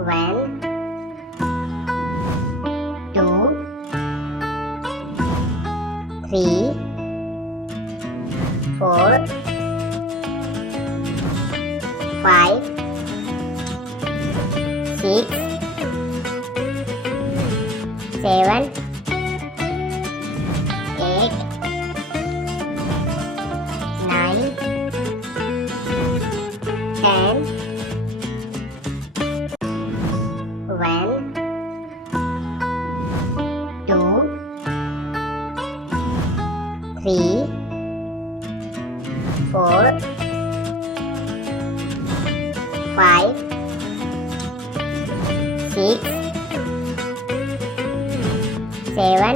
One, two, three, four, five, six, seven, eight, nine, 10. One, two, three, four, five, six, seven,